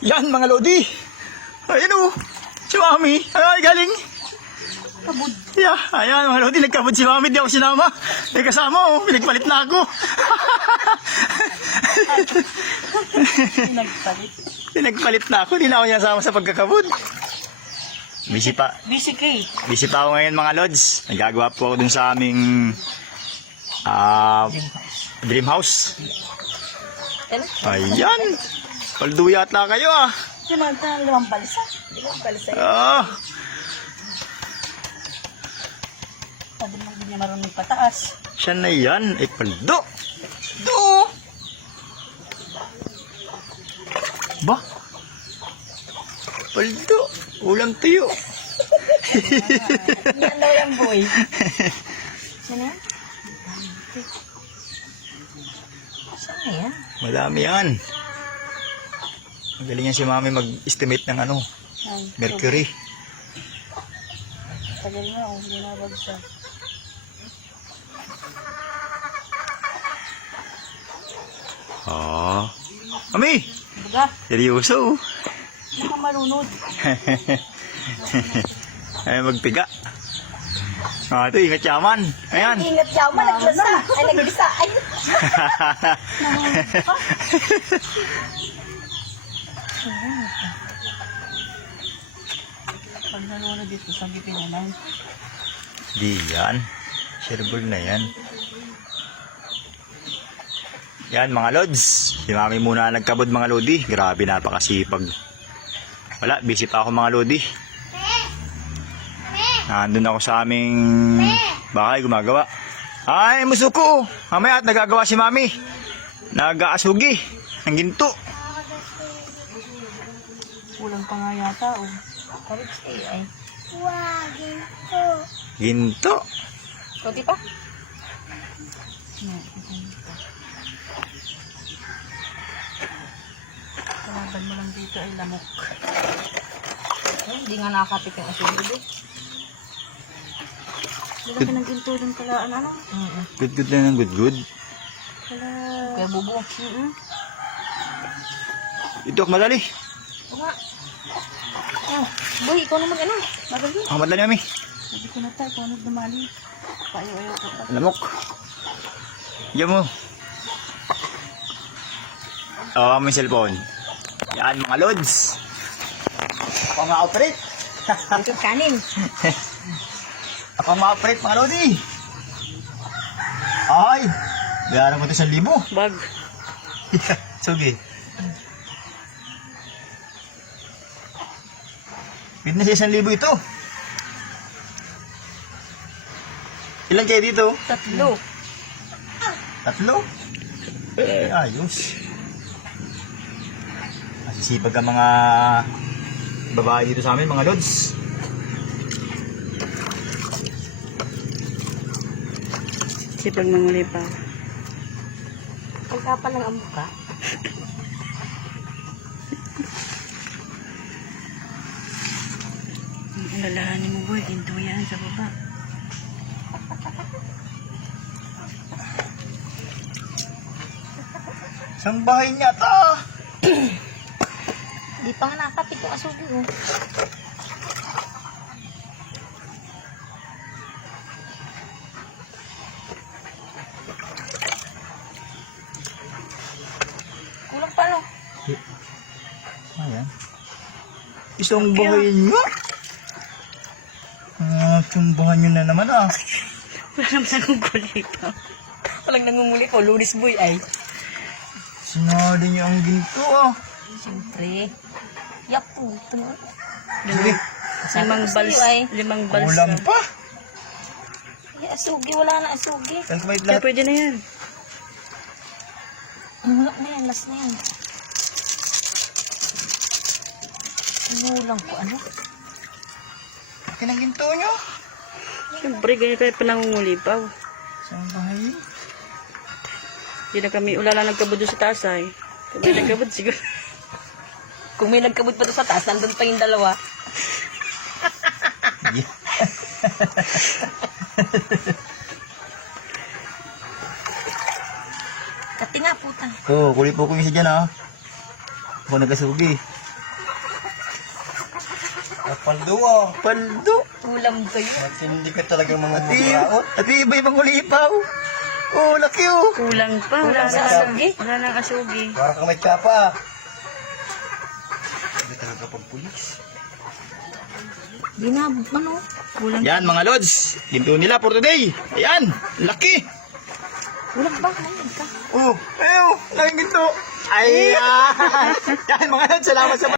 Yan mga lodi. Ayan o. Si Mami. Ay, galing. Kabud. Yeah, ayan mga lodi. Nagkabod si Mami. Di ako sinama. May kasama o. Pinagpalit na ako. Nagpalit. Pinagpalit na ako. Di na ako niya sama sa pagkakabod. Busy pa. Busy kay. Busy pa ako ngayon mga lods. Nagagawa po ako dun sa aming dream house. Ayan. Paldo yata kayo ah. Sinagta limang balsa. Limang balsa. Ah. Sabi naman hindi niya marunong pataas. Siya na yan. Ay paldo. Do. Ba? Paldo. Ulam tuyo. Yan daw yung boy. Saan yan? Saan yan? Madami yan. Magaling yan si Mami mag-estimate ng ano, Ay, mercury. tagal na oh, hindi na bagsak. Ah. Mami! Baga, Seryoso. hindi ka marunod. Ay, magpiga. Ah, ito, ingat yaman. Ayan. Ingat siya, malaglasa. Ay, nagbisa. Ay, pag nanonood dito, sanggipin na lang. Di yan. Shareable na yan. Yan mga lods. Si Mami muna nagkabod mga lodi. Grabe, napakasipag. Wala, busy pa ako mga lodi. Nandun ako sa aming bahay gumagawa. Ay, musuko. Mamaya at nagagawa si Mami. Nag-aasugi. Ang ginto. Kulang pa nga yata, oh. Karits ay. Ginto. Kunti pa? Kalaban mo lang dito ay lamok. Ay, hindi nga nakakapit yung asunod eh. Hindi ka nag-into dun kalaan, ano? Good, good lang ng good, good. Kaya bubo. Ito, madali. O nga. Oh, boy, ikaw naman ano? Madali. Ang madali, Mami. Sabi ko na tayo, ikaw nagdamali. Payo-ayo ko pa. Lamok. Diyan mo. Oo, may cellphone. Yan, mga lods. Ako ma-operate. Ito kanin. Ako ma-operate, mga lodi. Ay, bayaran mo ito 1,000. Bag. Sugi. Pwede na siya 1,000 ito. Ilan kayo dito? 3. 3? Ayos. Masisipag ang mga babae dito sa amin, mga lods. Sipag manguli pa. Pagkapal lang ang mukha. Ang lalahanin mo boy, ginto yan sa baba. Isang bahay niya ito. Di pa nga nakapit yung asugi oh. Kulang pa no? Ayan. Isang bahay niya. Isang bahay niyo na naman ah. Wala naman nangunguli pa. Walang nangunguli ko, lunis boy ay. Sinali niya ang ginto ah. Siyempre. Yapo. Sige. Limang balsa. Kulang pa. Ay, asugi, wala na asugi. Saan kumain Kaya lahat? pwede na yan. Wala na yan, last na yan. Inulang ko, ano? Kinaginto niyo. Siyempre, ganyan kayo panangungulipaw. Isang bahay. Hindi na kami, wala lang nagkabod doon sa taas ay. Kung may nagkabod siguro. Kung may nagkabod pa doon sa taas, nandun pa yung dalawa. Kati nga puta. Oo, kulit po ko yung isa dyan ah. Ako nagasugi. Napaldo ah. Paldo. Ulam kayo. Matindi ka talaga mga Ati, muraot. ati iba-ibang ulipaw. Oh, laki oh. Kulang pa. Wala Kulang nang pa. asugi. Wala nang asugi. Para kang may tsapa ah. Hindi talaga pagpulis. Kulang. Yan mga lods. Ginto nila for today. Ayan, laki. Kulang ba? Kulang ka. Oh, ayaw, laking ginto. Ayan. Yan mga lods, salamat sa